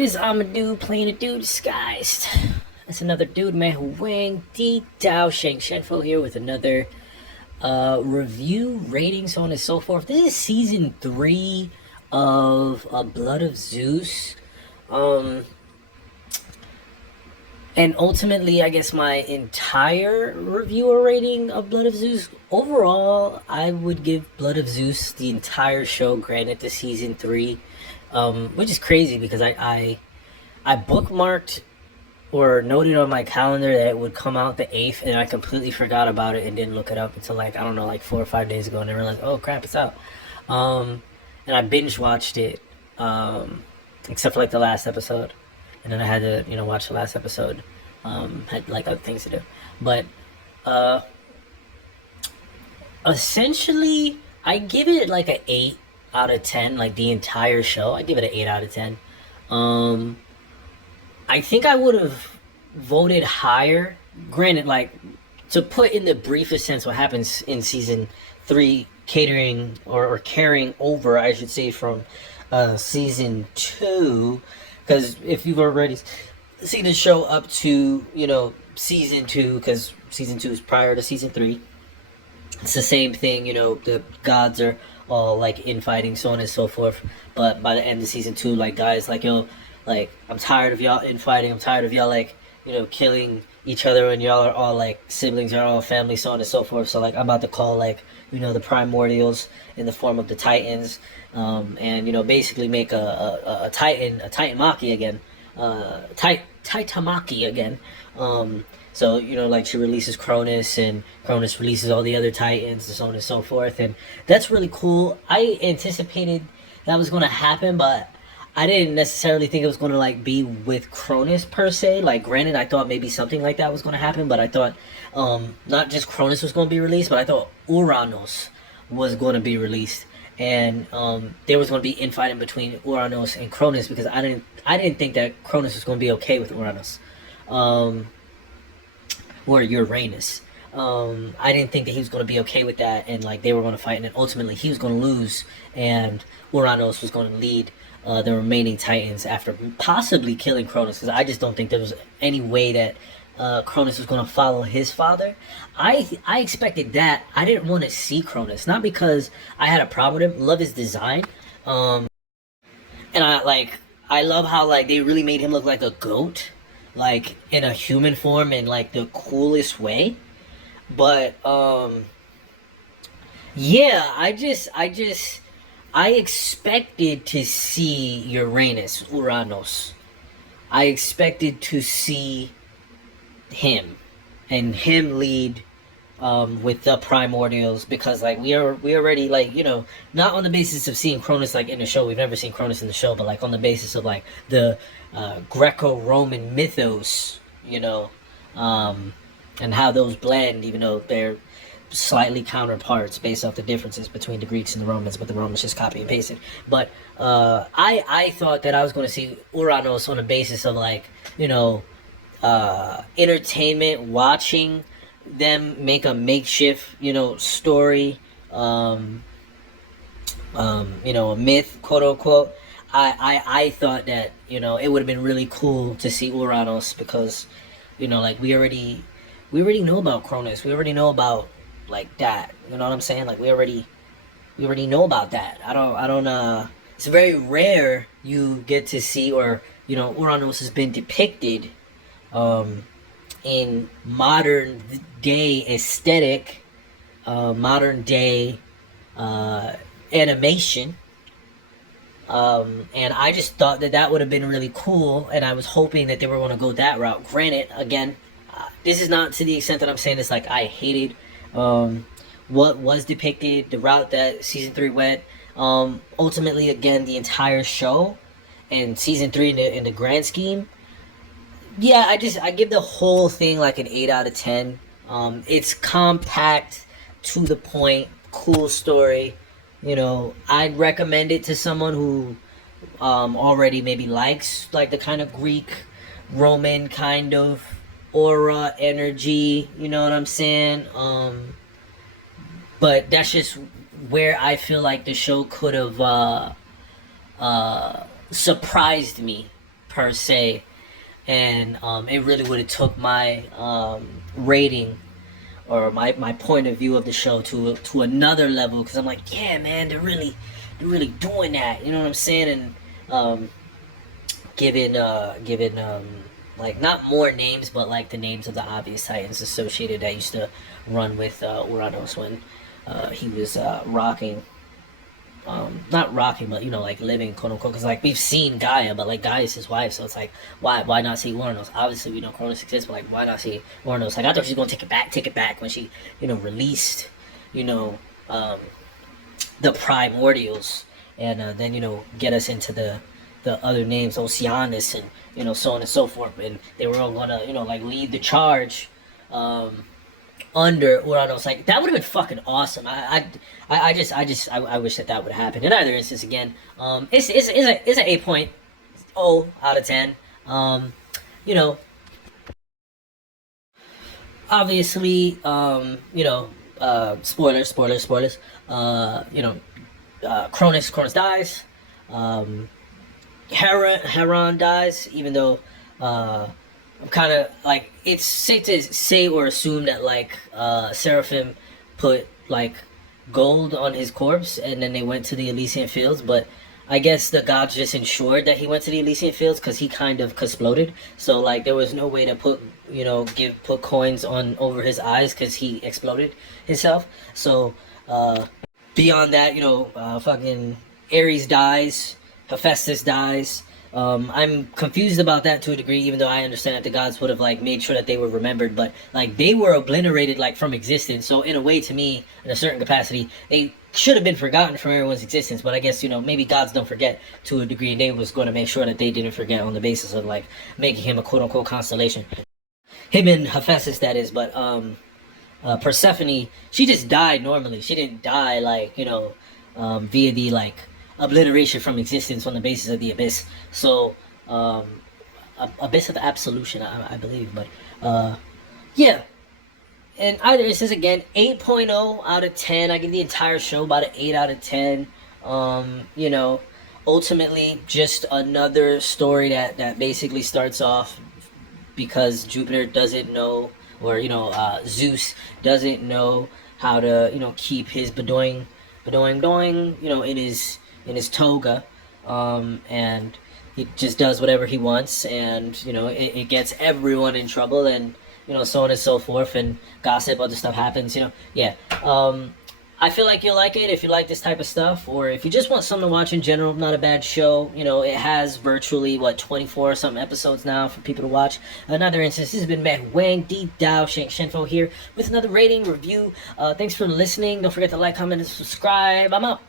This I'm a dude playing a dude disguised. That's another dude, Meihouwangddouzhanshengfo here with another review, rating, so on and so forth. This is season 3 of Blood of Zeus. Um, and ultimately, I guess my entire review or rating of Blood of Zeus, overall, I would give Blood of Zeus the entire show, granted the season 3, which is crazy because I bookmarked or noted on my calendar that it would come out the 8th, and I completely forgot about it and didn't look it up until, like, I don't know, like 4 or 5 days ago, and I realized, oh crap, it's out. And I binge watched it, except for like the last episode, and then I had to, watch the last episode. Had like other things to do, but uh, essentially, I give it like a 8 out of 10. Like the entire show, I give it an 8 out of 10. Um, I think I would have voted higher. Granted, like, to put in the briefest sense what happens in season 3, catering or carrying over, I should say, from season 2. Because if you've already seen the show up to, season 2, because season 2 is prior to season 3, it's the same thing, the gods are all like infighting, so on and so forth. But by the end of season 2, like, guys, like, yo, like, I'm tired of y'all infighting. I'm tired of y'all, like, killing each other, and y'all are all like siblings, you're all family, so on and so forth. So, like, I'm about to call, like, the primordials in the form of the Titans, and basically make a Titan Maki again, Titamaki again. So, like, she releases Cronus, and Cronus releases all the other Titans, and so on and so forth. And that's really cool. I anticipated that was going to happen, but I didn't necessarily think it was going to, like, be with Cronus per se. Like, granted, I thought maybe something like that was going to happen, but I thought not just Cronus was going to be released, but I thought Uranos was going to be released. And there was going to be infighting between Uranos and Cronus, because I didn't think that Cronus was going to be okay with Uranos. Or Uranus. I didn't think that he was going to be okay with that, and, like, they were going to fight, and then ultimately he was going to lose, and Uranos was going to lead the remaining Titans after possibly killing Cronus, because I just don't think there was any way that Cronus was going to follow his father. I expected that. I didn't want to see Cronus, not because I had a problem with him. Love his design, and I love how, like, they really made him look like a goat, like, in a human form, in, like, the coolest way. But yeah, I expected to see Uranos. I expected to see him, and him lead with the primordials, because, like, we already, like, not on the basis of seeing Cronus, like, in the show. We've never seen Cronus in the show, but, like, on the basis of, like, the Greco-Roman mythos, and how those blend, even though they're slightly counterparts based off the differences between the Greeks and the Romans, but the Romans just copy and pasted. But I thought that I was going to see Uranos on the basis of, like, entertainment, watching them make a makeshift, story, a myth, quote unquote. I thought that, it would have been really cool to see Uranos, because, like, we already know about Cronus. We already know about, like, that. You know what I'm saying? Like, we already know about that. I don't it's very rare you get to see, or, Uranos has been depicted in modern day aesthetic, modern day animation. And I just thought that that would have been really cool, and I was hoping that they were going to go that route. Granted, again, this is not to the extent that I'm saying this, like, I hated what was depicted, the route that season 3 went. Ultimately, again, the entire show and season 3 in the grand scheme, yeah, I give the whole thing like an 8 out of 10. It's compact, to the point, cool story. I'd recommend it to someone who already maybe likes, like, the kind of Greek, Roman kind of aura, energy, you know what I'm saying? But that's just where I feel like the show could have surprised me per se, and it really would have took my rating or my point of view of the show to another level, because I'm like, yeah, man, they're really doing that. You know what I'm saying? And giving like not more names, but like the names of the obvious titans associated that used to run with Uranus when he was rocking. Not rocking, but like living, quote unquote. Because like we've seen Gaia, but like Gaia is his wife, so it's like why not see Uranus? Obviously, we know Cronus exists, but like why not see Uranus? Like I thought she was gonna take it back when she released the primordials, and then get us into the other names, Oceanus, and so on and so forth, and they were all gonna like lead the charge. Under Uranus, like that would have been fucking awesome. I wish that would happen. In either instance, again, it's an 8.0 out of 10. Obviously, spoilers. Cronus dies. Heron dies, even though I'm kind of like, it's safe to say or assume that like Seraphim put like gold on his corpse and then they went to the Elysian Fields, but I guess the gods just ensured that he went to the Elysian Fields because he kind of exploded. So like there was no way to put put coins on over his eyes because he exploded himself. So beyond that, fucking Ares dies, Hephaestus dies. I'm confused about that to a degree, even though I understand that the gods would have like made sure that they were remembered, but like they were obliterated like from existence. So in a way, to me, in a certain capacity, they should have been forgotten from everyone's existence. But I guess maybe gods don't forget to a degree, and they was going to make sure that they didn't forget on the basis of like making him a quote unquote constellation. Him and Hephaestus, that is. But Persephone, she just died normally. She didn't die like via the like obliteration from existence on the basis of the abyss. So abyss of absolution, I believe. But yeah, and either this is again 8.0 out of 10. I give the entire show about an 8 out of 10. Ultimately just another story that basically starts off because Jupiter doesn't know, or Zeus doesn't know how to keep his bedoing in his toga, and he just does whatever he wants, and it gets everyone in trouble, and so on and so forth, and gossip, other stuff happens. I feel like you'll like it if you like this type of stuff, or if you just want something to watch in general. Not a bad show. It has virtually 24 or something episodes now for people to watch. Another instance, this has been Meihouwangddouzhanshengfo here with another rating review. Thanks for listening. Don't forget to like, comment, and subscribe. I'm out.